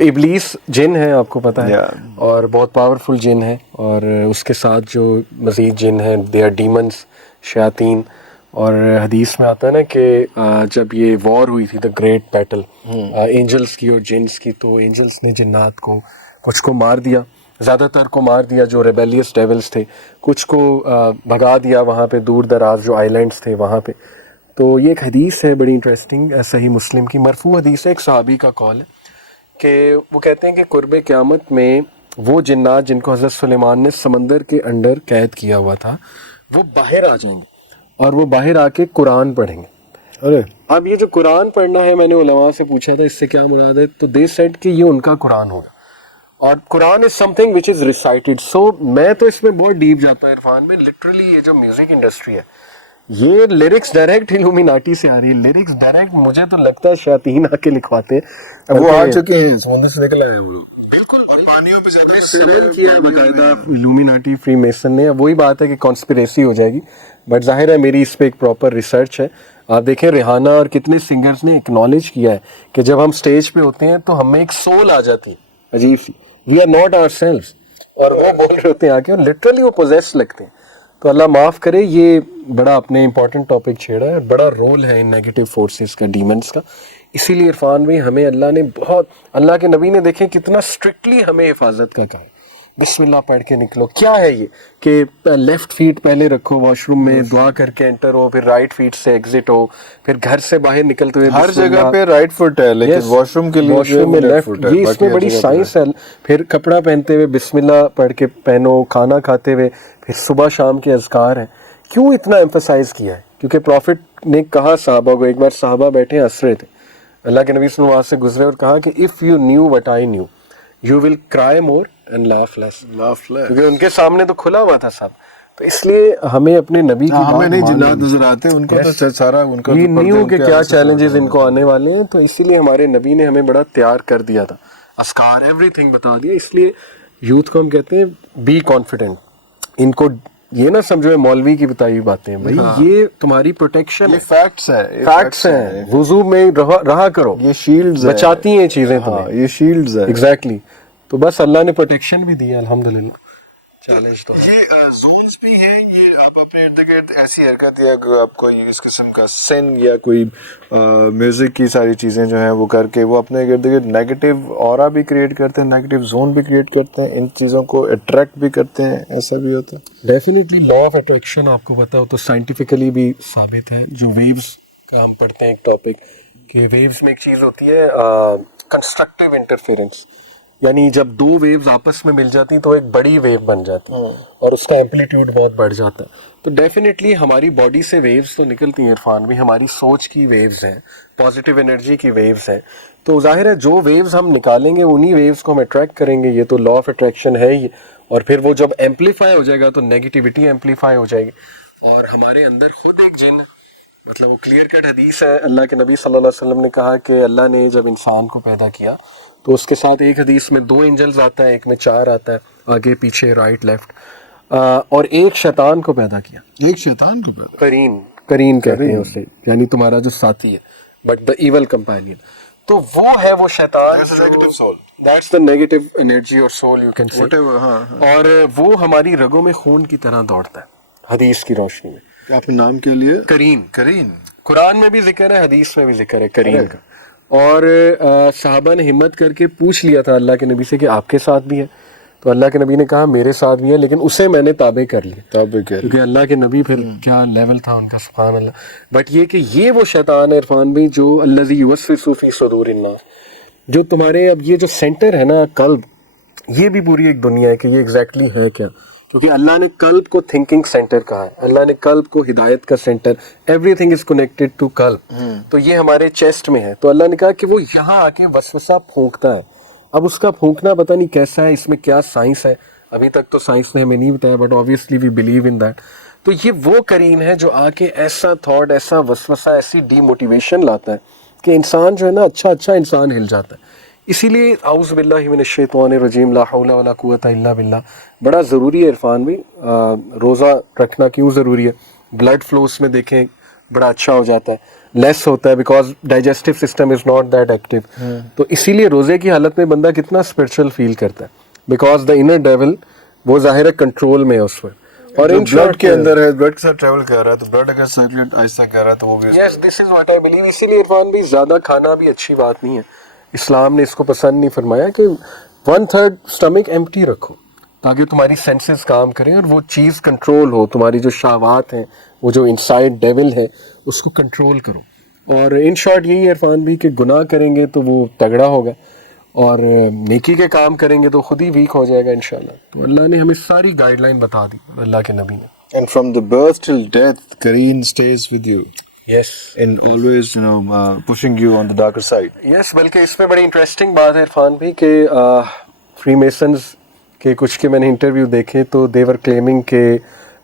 ابلیس جن ہے آپ کو پتہ ہے اور بہت پاورفل جن ہے, اور اس کے ساتھ جو مزید جن ہیں دے آر ڈیمنس, شیاطین. اور حدیث میں آتا ہے نا کہ جب یہ وار ہوئی تھی, دا گریٹ بیٹل اینجلس کی اور جنس کی, تو اینجلس نے جنات کو کچھ کو مار دیا, زیادہ تر کو مار دیا جو ریبیلیس ڈیولز تھے, کچھ کو بھگا دیا وہاں پہ دور دراز جو آئی لینڈس تھے وہاں پہ. تو یہ ایک حدیث ہے بڑی انٹرسٹنگ, صحیح مسلم کی مرفوع حدیث ہے, ایک صحابی کا قول ہے کہ وہ کہتے ہیں کہ قرب قیامت میں وہ جنات جن کو حضرت سلیمان نے سمندر کے انڈر قید کیا ہوا تھا وہ باہر آ جائیں گے اور وہ باہر آ کے قرآن پڑھیں گے. ارے اب یہ جو قرآن پڑھنا ہے, میں نے علماء سے پوچھا تھا اس سے کیا مراد ہے, تو دے سیڈ کہ یہ ان کا قرآن ہوگا, اور قرآن از some thing which is recited. سو میں تو اس میں بہت ڈیپ جاتا ہوں عرفان میں. لٹرلی یہ جو میوزک انڈسٹری ہے یہ لیرکس ڈائریکٹ الومیناٹی سے آ رہی ہے, لیرکس ڈائریکٹ مجھے تو لگتا ہے شیاطین آ کے لکھواتے ہیں. وہ آ چکے ہیں, سمندر سے نکل آئے وہ لوگ, بالکل, اور پانیوں پہ چل سمل کیا ہے باقاعدہ الومیناٹی فری میسن نے. وہی بات ہے کہ کانسپریسی ہو جائے گی, بٹ ظاہر ہے میری اس پہ ایک پراپر ریسرچ ہے. آپ دیکھیں ریحانہ اور کتنے سنگرز نے اکنالج کیا ہے کہ جب ہم سٹیج پہ ہوتے ہیں تو ہمیں ایک سول آ جاتی ہے عجیب سی, we are not our selves, اور وہ بول رہے ہوتے ہیں آ کے, اور لٹرلی وہ پوزیس لگتے ہیں. تو اللہ معاف کرے, یہ بڑا اپنے امپورٹنٹ ٹاپک چھیڑا ہے, بڑا رول ہے ان نیگیٹو فورسز کا, ڈیمنس کا. اسی لیے عرفان بھائی ہمیں اللہ نے بہت, اللہ کے نبی نے دیکھیں کتنا اسٹرکٹلی ہمیں حفاظت کا کہا, بسم اللہ پڑھ کے نکلو. کیا ہے یہ کہ لیفٹ فیٹ پہلے رکھو واش روم میں, دعا کر کے انٹر ہو, پھر رائٹ فیٹ سے ایگزٹ ہو, پھر گھر سے باہر نکلتے ہوئے ہر جگہ پہ رائٹ فٹ ہے, لیکن واش روم کے لیے واش روم میں لیفٹ. یہ اس میں بڑی سائنس ہے. پھر کپڑا پہنتے ہوئے بسم اللہ پڑھ کے پہنو, کھانا کھاتے ہوئے پھر صبح شام کے اذکار ہیں. کیوں اتنا ایمفسائز کیا ہے؟ کیونکہ پروفٹ نے کہا صحابہ کو, ایک بار صحابہ بیٹھے ہنس رہے تھے, اللہ کے نبی صلی اللہ علیہ وسلم وہاں سے گزرے اور کہا کہ if you new what I knew you will کرائی مور اینڈ لاف لیس. کیونکہ ان کے سامنے تو کھلا ہوا تھا سب, تو اس لیے ہمیں اپنے نبی کی ہمیں نہیں جنات نظر آتے, ان کو تو سارا ان کا یہ نیو کہ کیا چیلنجز ان کو آنے والے ہیں. تو اسی لیے ہمارے نبی نے ہمیں بڑا تیار کر دیا تھا, اذکار ایوری تھنگ بتا دیا. اس لیے یوتھ کو ہم کہتے ہیں بی کانفیڈنٹ. ان کو یہ نہ سمجھو مولوی کی بتائی ہوئی باتیں بھائی, یہ تمہاری پروٹیکشن, یہ فیکٹس ہے, فیکٹس ہیں. وضو میں رہا کرو, یہ شیلڈز بچاتی ہیں چیزیں تمہیں, یہ شیلڈز ہے ایگزیکٹلی. تو بس اللہ نے پروٹیکشن بھی دی ہے الحمدللہ. چیلنج تو یہ زونز بھی ہیں, یہ آپ اپنے ارد گرد ایسی حرکت یا آپ کو اس قسم کا سن یا کوئی میوزک کی ساری چیزیں جو ہیں وہ کر کے وہ اپنے ارد گرد نیگیٹو اورا بھی کریٹ کرتے ہیں, نیگیٹو زون بھی کریٹ کرتے ہیں, ان چیزوں کو اٹریکٹ بھی کرتے ہیں, ایسا بھی ہوتا ہے؟ ڈیفینیٹلی لا آف اٹریکشن آپ کو پتا ہو تو سائنٹیفکلی بھی ثابت ہے. جو ویوز کا ہم پڑھتے ہیں ایک ٹاپک, کہ ویوز میں ایک چیز ہوتی ہے کنسٹرکٹیو انٹرفیئرنس, یعنی جب دو ویوز آپس میں مل جاتی تو ایک بڑی ویو بن جاتی اور اس کا ایمپلیٹیوڈ بہت بڑھ جاتا ہے. تو ڈیفینیٹلی ہماری باڈی سے ویوز تو نکلتی ہیں عرفان بھی, ہماری سوچ کی ویوز ہیں, پازیٹیو انرجی کی ویوز ہیں. تو ظاہر ہے جو ویوز ہم نکالیں گے انہی ویوز کو ہم اٹریکٹ کریں گے, یہ تو لا آف اٹریکشن ہے ہی. اور پھر وہ جب ایمپلیفائی ہو جائے گا تو نیگیٹیوٹی ایمپلیفائی ہو جائے گی. اور ہمارے اندر خود ایک جن, مطلب وہ کلیئر کٹ حدیث ہے, اللہ کے نبی صلی اللہ علیہ وسلم نے کہا کہ اللہ نے جب انسان کو پیدا کیا تو اس کے ساتھ ایک حدیث میں 2 اینجلز آتا ہے, ایک میں 4 آتا ہے, آگے پیچھے رائٹ لیفٹ, اور ایک شیطان کو پیدا کیا. ایک شیطان کو پیدا, کرین کہتے ہیں اسے, یعنی تمہارا جو ساتھی ہے, بٹ دا ایول کمپینین. تو وہ ہے وہ شیطان, دیٹس دا نیگیٹو انرجی اور سول یو کین سے, اور وہ ہماری رگوں میں خون کی طرح دوڑتا ہے حدیث کی روشنی میں. آپ نے نام کیا لیا؟ کرین. قرآن میں بھی ذکر ہے, حدیث میں بھی ذکر ہے کرین کا. اور صحابہ نے ہمت کر کے پوچھ لیا تھا اللہ کے نبی سے کہ آپ کے ساتھ بھی ہے, تو اللہ کے نبی نے کہا میرے ساتھ بھی ہے, لیکن اسے میں نے تابع کر لیا, کیونکہ اللہ کے نبی پھر کیا لیول تھا ان کا, سبحان اللہ. بٹ یہ کہ یہ وہ شیطان ہے عرفان بھائی جو الذی یوسوس فی صدور الناس, جو تمہارے اب یہ جو سینٹر ہے نا قلب, یہ بھی پوری ایک دنیا ہے کہ یہ ایگزیکٹلی ہے کیا. کیونکہ اللہ نے قلب کو تھنکنگ سینٹر کہا ہے, اللہ نے قلب کو ہدایت کا centre, everything is connected to قلب. تو یہ ہمارے چیسٹ میں ہے. تو اللہ نے کہا کہ وہ یہاں آ کے وسوسہ پھونکتا ہے. اب اس کا پھونکنا پتہ نہیں کیسا ہے, اس میں کیا سائنس ہے, ابھی تک تو سائنس نے ہمیں نہیں بتایا, but obviously we believe in that. تو یہ وہ کرین ہے جو آ کے ایسا تھاٹ, ایسا وسوسہ, ایسی ڈی موٹیویشن لاتا ہے کہ انسان جو ہے نا اچھا انسان ہل جاتا ہے. اسی لیے اعوذ باللہ من الشیطان الرجیم, لا حول ولا قوۃ الا باللہ, بڑا ضروری ہے عرفان بھی. روزہ رکھنا کیوں ضروری ہے؟ بلڈ فلو اس میں دیکھیں بڑا اچھا ہو جاتا ہے، لیس ہوتا ہے because digestive system is not that active. تو اسی لیے روزے کی حالت میں بندہ کتنا اسپرچل فیل کرتا ہے بیکاز دا انر ڈیول وہ ظاہر ہے کنٹرول میں ہے اس میں. اور ان بلڈ کے اندر ہے، بلڈ کے ساتھ ٹریول کر رہا ہے، تو بلڈ اگر سرکولیٹ آہستہ کر رہا ہے تو وہ بھی یس دس از واٹ آئی بلیو. اسی لیے عرفان بھی زیادہ کھانا بھی اچھی بات نہیں ہے، اسلام نے اس کو پسند نہیں فرمایا کہ 1/3 اسٹمک ایمپٹی رکھو تاکہ تمہاری سینسز کام کریں اور وہ چیز کنٹرول ہو، تمہاری جو شہوات ہیں، وہ جو انسائڈ ڈیول ہے اس کو کنٹرول کرو. اور ان شارٹ یہی ہے عرفان بھی کہ گناہ کریں گے تو وہ تگڑا ہوگا اور نیکی کے کام کریں گے تو خود ہی ویک ہو جائے گا انشاءاللہ. تو اللہ نے ہمیں ساری گائیڈ لائن بتا دی اللہ کے نبی نے. And from the birth till death, Kareen stays with you. Yes And always, pushing you on the darker side. یس بلکہ اس میں بڑی انٹرسٹنگ بات ہے عرفان بھی کہ فری میسنز کے کچھ کے میں نے انٹرویو دیکھے تو دے ور کلیمنگ کہ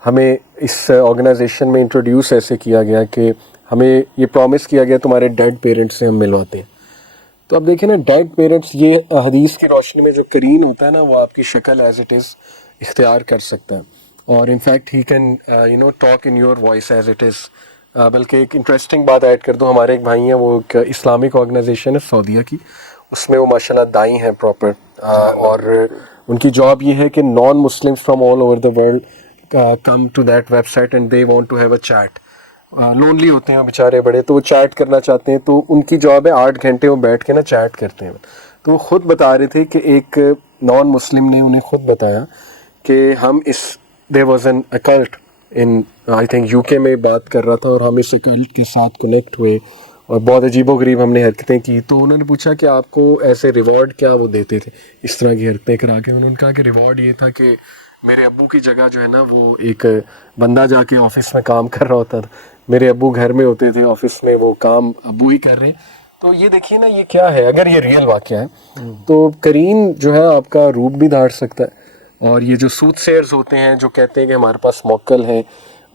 ہمیں اس آرگنائزیشن میں انٹروڈیوس ایسے کیا گیا کہ ہمیں یہ پرومس کیا گیا تمہارے ڈیڈ پیرنٹس سے ہم ملواتے ہیں. تو اب دیکھیں نا ڈیڈ پیرنٹس، یہ حدیث کی روشنی میں جو کرین ہوتا ہے نا وہ آپ کی شکل ایز اٹ از اختیار کر سکتا ہے اور in fact he can talk in your voice as it is. بلکہ ایک انٹرسٹنگ بات ایڈ کر دوں، ہمارے ایک بھائی ہیں، وہ ایک اسلامک آرگنائزیشن ہے سعودیہ کی، اس میں وہ ماشاء اللہ دائی ہیں پراپر، اور ان کی جاب یہ ہے کہ non Muslims from all over the world come to that website and they want to have a chat. Lonely ہوتے ہیں وہ بیچارے بڑے، تو وہ چیٹ کرنا چاہتے ہیں، تو ان کی جاب ہے 8 گھنٹے وہ بیٹھ کے نا چیٹ کرتے ہیں. تو وہ خود بتا رہے تھے کہ ایک نان مسلم نے انہیں خود بتایا کہ ہم اس there was an occult in I think UK میں بات کر رہا تھا اور ہم اس occult کے ساتھ کنیکٹ ہوئے اور بہت عجیب و غریب ہم نے حرکتیں کی. تو انہوں نے پوچھا کہ آپ کو ایسے ریوارڈ کیا وہ دیتے تھے اس طرح کی حرکتیں کرا کے. انہوں نے کہا کہ ریوارڈ یہ تھا کہ میرے ابو کی جگہ جو ہے نا وہ ایک بندہ جا کے آفس میں کام کر رہا ہوتا تھا، میرے ابو گھر میں ہوتے تھے، آفس میں وہ کام ابو ہی کر رہے. تو یہ دیکھیے نا یہ کیا ہے، اگر یہ ریئل واقعہ ہے تو کرین جو ہے آپ کا روپ بھی دھاڑ سکتا ہے. اور یہ جو سوت سیئرز ہوتے ہیں جو کہتے ہیں کہ ہمارے پاس موکل ہے،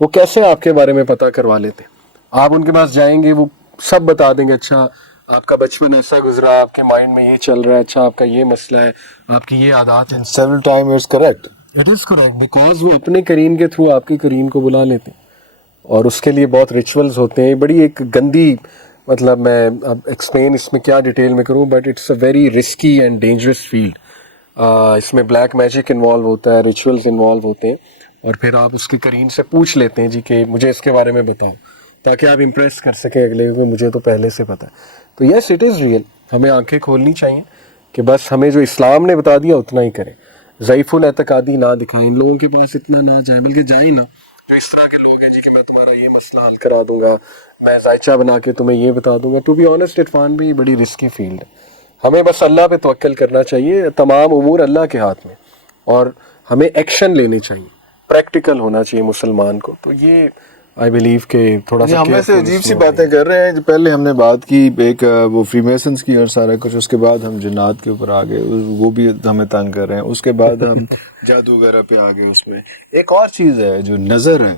وہ کیسے آپ کے بارے میں پتہ کروا لیتے ہیں؟ آپ ان کے پاس جائیں گے وہ سب بتا دیں گے، اچھا آپ کا بچپن ایسا گزرا، آپ کے مائنڈ میں یہ چل رہا ہے، اچھا آپ کا یہ مسئلہ ہے، آپ کی یہ عادات ہیں. Several times it's correct. It is correct because وہ اپنے کرین کے تھرو آپ کی کرین کو بلا لیتے ہیں اور اس کے لیے بہت ریچولز ہوتے ہیں. بڑی ایک گندی، مطلب میں اب ایکسپلین اس میں کیا ڈیٹیل میں کروں، but it's a very risky and dangerous field. اس میں بلیک میجک انوالو ہوتا ہے، ریچولز انوالو ہوتے ہیں، اور پھر آپ اس کے کرین سے پوچھ لیتے ہیں جی کہ مجھے اس کے بارے میں بتاؤ، تاکہ آپ امپریس کر سکیں اگلے کو، مجھے تو پہلے سے پتہ ہے. تو یس اٹ از ریئل، ہمیں آنکھیں کھولنی چاہیے کہ بس ہمیں جو اسلام نے بتا دیا اتنا ہی کریں، ضعیف الاعتقادی نہ دکھائیں، ان لوگوں کے پاس اتنا نہ جائیں، بلکہ جائیں نا جو اس طرح کے لوگ ہیں جی کہ میں تمہارا یہ مسئلہ حل کرا دوں گا، میں ذائچہ بنا کے تمہیں یہ بتا دوں گا. ٹو بی آنیسٹ عرفان بھی بڑی رسکی فیلڈ ہے. ہمیں بس اللہ پہ توکل کرنا چاہیے، تمام امور اللہ کے ہاتھ میں، اور ہمیں ایکشن لینے چاہیے، پریکٹیکل ہونا چاہیے مسلمان کو. تو یہ آئی بلیو کہ تھوڑا سا ہم سے عجیب سی باتیں کر رہے ہیں. پہلے ہم نے بات کی ایک وہ فری میسنس کی اور سارا کچھ، اس کے بعد ہم جنات کے اوپر آ گئے، وہ بھی ہمیں تنگ کر رہے ہیں. اس کے بعد ہم جادو وغیرہ پہ آ گئے. اس میں ایک اور چیز ہے جو نظر ہے،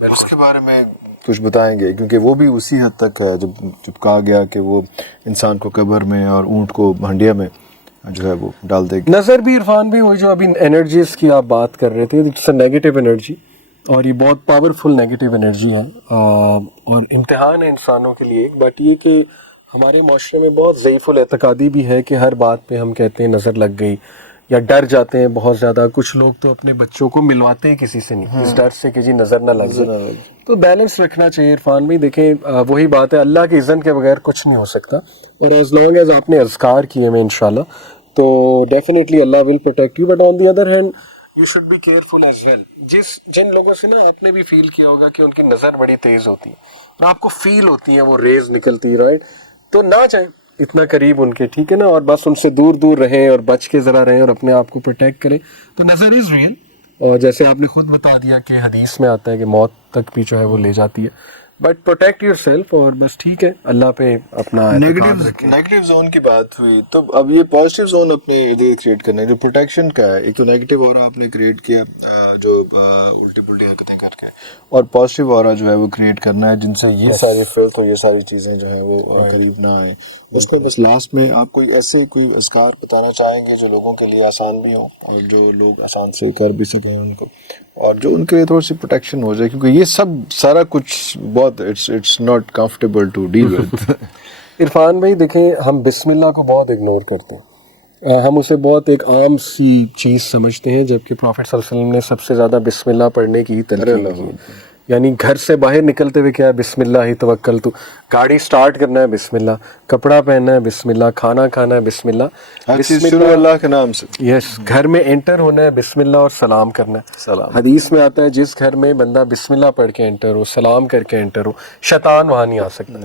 اس کے بارے میں کچھ بتائیں گے؟ کیونکہ وہ بھی اسی حد تک ہے جب کہا گیا کہ وہ انسان کو قبر میں اور اونٹ کو ہنڈیا میں جو ہے وہ ڈال دے گی. نظر بھی عرفان بھی وہی جو ابھی انرجیز کی آپ بات کر رہے تھے، اٹس اے نیگیٹو انرجی، اور یہ بہت پاورفل نیگیٹو انرجی ہے، اور امتحان ہے انسانوں کے لیے. بٹ یہ کہ ہمارے معاشرے میں بہت ضعیف الاعتقادی بھی ہے کہ ہر بات پہ ہم کہتے ہیں نظر لگ گئی، یا ڈر جاتے ہیں بہت زیادہ. کچھ لوگ تو اپنے بچوں کو ملواتے ہیں کسی سے نہیں، اس ڈر سے کہ جی نظر نہ لگ جائے. تو بیلنس رکھنا چاہیے عرفان بھی. دیکھیں وہی بات ہے، اللہ کے اذن کے بغیر کچھ نہیں ہو سکتا، اور ایز لانگ ایز آپ نے اذکار کیے میں انشاءاللہ تو definitely Allah will protect you. But on the other hand you should be careful as well. جن لوگوں سے نا آپ نے بھی فیل کیا ہوگا کہ ان کی نظر بڑی تیز ہوتی ہے اور آپ کو فیل ہوتی ہے وہ ریز نکلتی ہے، رائٹ، تو نہ جائیں اتنا قریب ان کے، ٹھیک ہے نا، اور بس ان سے دور دور رہیں اور بچ کے ذرا رہیں اور اپنے آپ کو پروٹیکٹ کریں. تو نظر از ریئل، اور جیسے آپ نے خود بتا دیا کہ حدیث میں آتا ہے کہ موت تک بھی جو ہے وہ لے جاتی ہے. بٹ پروٹیکٹ یور سیلف, اور بس ٹھیک ہے, اللہ پہ اپنا نیگیٹو زون کی بات ہوئی, تو اب یہ پازیٹیو زون اپنے کریٹ کرنا ہے جو پروٹیکشن کا ہے. ایک تو نیگیٹو اورا آپ نے کریٹ کیا جو الٹی پلٹی حرکتیں کر کے, اور پازیٹیو اورا جو ہے وہ کریٹ کرنا ہے جن سے یہ ساری فلتھ اور یہ ساری چیزیں جو ہیں وہ قریب نہ آئیں. اس میں بس لاسٹ میں آپ کوئی ایسے کوئی اذکار بتانا چاہیں گے جو لوگوں کے لیے آسان بھی ہوں اور جو لوگ آسان سے کر بھی سکیں ان کو, اور جو ان کے لیے تھوڑی سی پروٹیکشن ہو جائے, کیونکہ یہ سب سارا کچھ بہت it's not comfortable to deal with. Irfan بھائی دیکھیں, ہم بسم اللہ کو بہت اگنور کرتے ہیں, ہم اسے بہت ایک عام سی چیز سمجھتے ہیں, جبکہ پروفیٹ صلی اللہ علیہ وسلم نے سب سے زیادہ بسم اللہ پڑھنے کی تلقین کی. یعنی گھر سے باہر نکلتے ہوئے کیا ہے, بسم اللہ ہی توکلت, گاڑی سٹارٹ کرنا ہے بسم اللہ, کپڑا پہننا ہے بسم اللہ, کھانا کھانا ہے بسم اللہ, بسم اللہ کے نام سے. یس, گھر میں انٹر ہونا ہے بسم اللہ اور سلام کرنا ہے. سلام حدیث میں آتا ہے جس گھر میں بندہ بسم اللہ پڑھ کے انٹر ہو, سلام کر کے انٹر ہو, شیطان وہاں نہیں آ سکتا.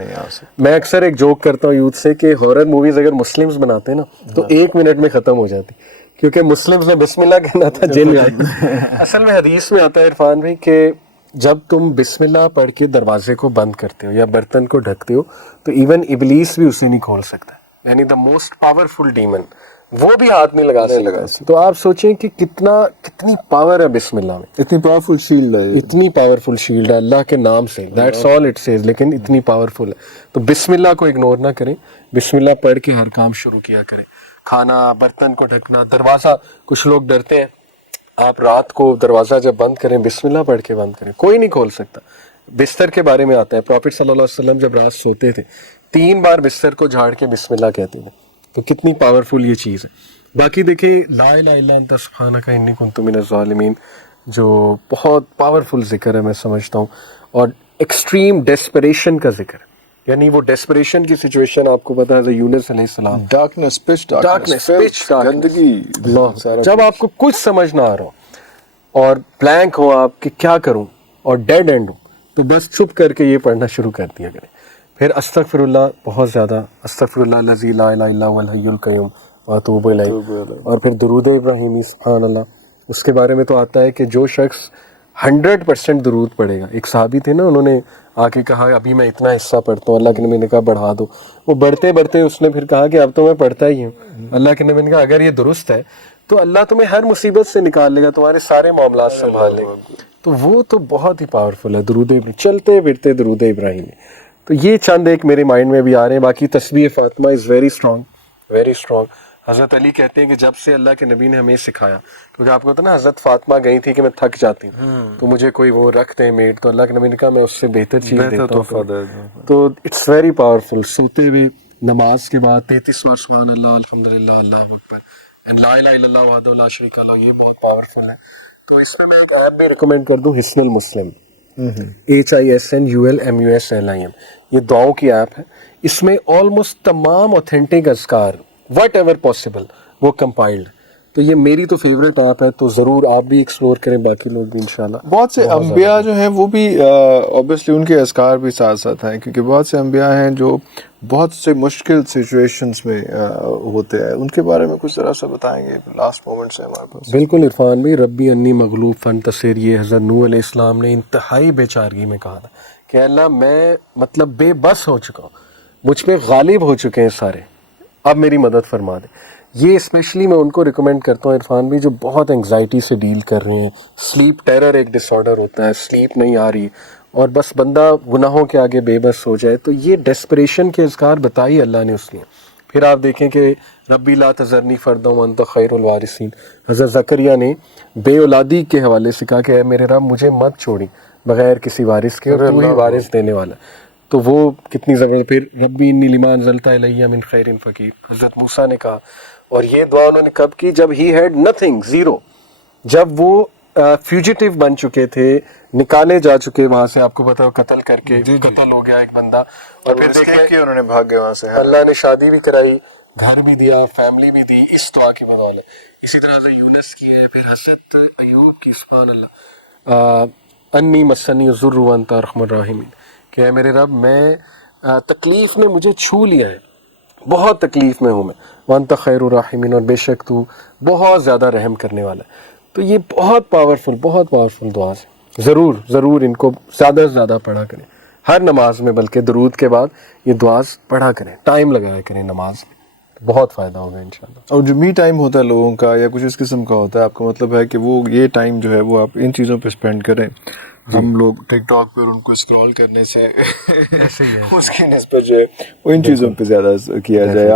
میں اکثر ایک جوک کرتا ہوں یوتھ سے کہ ہارر موویز اگر مسلمز بناتے ہیں نا تو 1 منٹ میں ختم ہو جاتی, کیونکہ مسلمز نے بسم اللہ کہنا تھا, جن اصل میں حدیث میں آتا ہے عرفان بھائی کہ جب تم بسم اللہ پڑھ کے دروازے کو بند کرتے ہو یا برتن کو ڈھکتے ہو تو ایون ابلیس بھی اسے نہیں کھول سکتا. یعنی دا موسٹ پاورفل ڈیمن وہ بھی ہاتھ نہیں لگا سکتا. تو آپ سوچیں کہ کتنی پاور ہے بسم اللہ میں, اتنی پاورفل شیلڈ ہے, اتنی پاورفل شیلڈ ہے اللہ کے نام سے, دیٹس آل اٹ سیز, لیکن اتنی پاورفل ہے. تو بسم اللہ کو اگنور نہ کریں, بسم اللہ پڑھ کے ہر کام شروع کیا کریں. کھانا, برتن کو ڈھکنا, دروازہ, کچھ لوگ ڈرتے ہیں, آپ رات کو دروازہ جب بند کریں بسم اللہ پڑھ کے بند کریں, کوئی نہیں کھول سکتا. بستر کے بارے میں آتا ہے پروفیٹ صلی اللہ علیہ وسلم جب رات سوتے تھے 3 بار بستر کو جھاڑ کے بسم اللہ کہتے ہیں, تو کتنی پاورفل یہ چیز ہے. باقی دیکھیں لا الہ الا انت سبحانک انی کنت من الظالمین جو بہت پاورفل ذکر ہے میں سمجھتا ہوں, اور ایکسٹریم ڈیسپریشن کا ذکر, یعنی وہ ڈیسپریشن کی سچویشن آپ کو پتا ہے یونس علیہ السلام, ڈارکنس, پچ گندگی, جب آپ کو کچھ سمجھ نہ آ رہا ہو اور بلینک ہو آپ کہ کیا کروں اور ڈیڈ اینڈ ہوں, تو بس چپ کر کے یہ پڑھنا شروع کر دیا کریں. پھر استغفر اللہ بہت زیادہ, استغفر اللہ الذی لا الہ الا هو الحی القیوم واتوب الیہ, اور پھر درود ابراہیمی سبحان اللہ. اس کے بارے میں تو آتا ہے کہ جو شخص 100% درود پڑھے گا, ایک صحابی تھے نا, انہوں نے آ کے کہا ابھی میں اتنا حصہ پڑھتا ہوں, اللہ کے نبی نے کہا بڑھا دو. وہ بڑھتے بڑھتے اس نے پھر کہا کہ اب تو میں پڑھتا ہی ہوں. اللہ کے نبی نے کہا اگر یہ درست ہے تو اللہ تمہیں ہر مصیبت سے نکال لے گا, تمہارے سارے معاملات سنبھال لے گا. تو وہ تو بہت ہی پاورفل ہے درود ابراہیم, چلتے پھرتے درود ابراہیم. تو یہ چند ایک میرے مائنڈ میں بھی آ رہے ہیں. باقی تسبیح فاطمہ از ویری اسٹرانگ. حضرت علی کہتے ہیں کہ جب سے اللہ کے نبی نے ہمیں سکھایا, کیونکہ آپ کو پتا نا حضرت فاطمہ گئی تھی کہ میں تھک جاتی ہوں تو مجھے کوئی وہ رکھ دیں میڈ, تو اللہ کے نبی نے کہا میں اس سے بہتر چیز دیتا ہوں. تو اٹس ویری پاورفل. سوتے ہوئے نماز کے بعد 33 بار سبحان اللہ, الحمدللہ, اللہ اکبر, اینڈ لا الہ الا اللہ وحدہ لا شریک لہ, یہ بہت پاورفل ہے. تو اس میں ایک ایپ بھی ریکمینڈ کر دوں, حصن المسلم, HISNULMUSLIM, یہ دعاؤں کی ایپ ہے. اس میں آلموسٹ تمام اوتھینٹک اذکار وٹ ایور پاسبل وہ کمپائلڈ. تو یہ میری تو فیوریٹ ایپ ہے, تو ضرور آپ بھی ایکسپلور کریں, باقی لوگ بھی انشاءاللہ. بہت سے انبیاء جو ہیں وہ بھی اوبیسلی ان کے اذکار بھی ساتھ ساتھ ہیں, کیونکہ بہت سے انبیاء ہیں جو بہت سے مشکل سچویشنز میں ہوتے ہیں. ان کے بارے میں کچھ ذرا سا بتائیں گے, لاسٹ مومنٹس ہیں ہمارے پاس. بالکل عرفان بھائی, ربی انی مغلوب فانتصر, یہ حضرت نوح علیہ السلام نے انتہائی بے چارگی میں کہا تھا کہ اللہ میں مطلب بے بس ہو چکا ہوں, مجھ پہ غالب ہو چکے ہیں سارے, اب میری مدد فرما دے. یہ اسپیشلی میں ان کو ریکمینڈ کرتا ہوں عرفان بھی جو بہت انگزائٹی سے ڈیل کر رہے ہیں. سلیپ ٹیرر ایک ڈس آرڈر ہوتا ہے, سلیپ نہیں آ رہی اور بس بندہ گناہوں کے آگے بے بس ہو جائے, تو یہ ڈیسپریشن کے اذکار بتائی اللہ نے اس لیے. پھر آپ دیکھیں کہ ربی لا تذرنی فردا وانت خیر الوارثین, حضرت زکریا نے بے اولادی کے حوالے سے کہا کہ اے میرے رب مجھے مت چھوڑی بغیر کسی وارث کے, اور تو ہی وارث دینے والا. تو وہ کتنی زبردست. پھر ربی انی لما انزلت الی من خیر فقیر, حضرت موسیٰ نے کہا, اور یہ دعا انہوں نے کب کی, جب ہی ہیڈ نتھنگ, زیرو, جب وہ فیوجیٹیو بن چکے تھے, نکالے جا چکے وہاں سے, آپ کو پتا ہو قتل کر کے قتل ہو گیا ایک بندہ, اور پھر دیکھیں انہوں نے بھاگ گئے وہاں سے, اللہ نے شادی بھی کرائی, گھر بھی دیا, فیملی بھی دی, اس دعا کی بدولت. اسی طرح حضرت یونس کی ہے, پھر حضرت ایوب کی, سبحان اللہ, انی مسنی الضر وانت ارحم الراحمین, کہ اے میرے رب میں تکلیف نے مجھے چھو لیا ہے, بہت تکلیف میں ہوں میں, وانت خیر الراحمین, اور بے شک تو بہت زیادہ رحم کرنے والا ہے. تو یہ بہت پاورفل دعا ہے. ضرور ان کو زیادہ سے زیادہ پڑھا کریں. ہر نماز میں بلکہ درود کے بعد یہ دعاز پڑھا کریں, ٹائم لگایا کریں نماز, بہت فائدہ ہوگا انشاءاللہ. اور جو می ٹائم ہوتا ہے لوگوں کا یا کچھ اس قسم کا ہوتا ہے, آپ کا مطلب ہے کہ وہ یہ ٹائم جو ہے وہ آپ ان چیزوں پہ اسپینڈ کریں. ہم لوگ ٹک ٹاک پہ ان کو اسکرول کرنے سے اس کی نسبت جو ہے وہ ان چیزوں پہ زیادہ کیا جائے.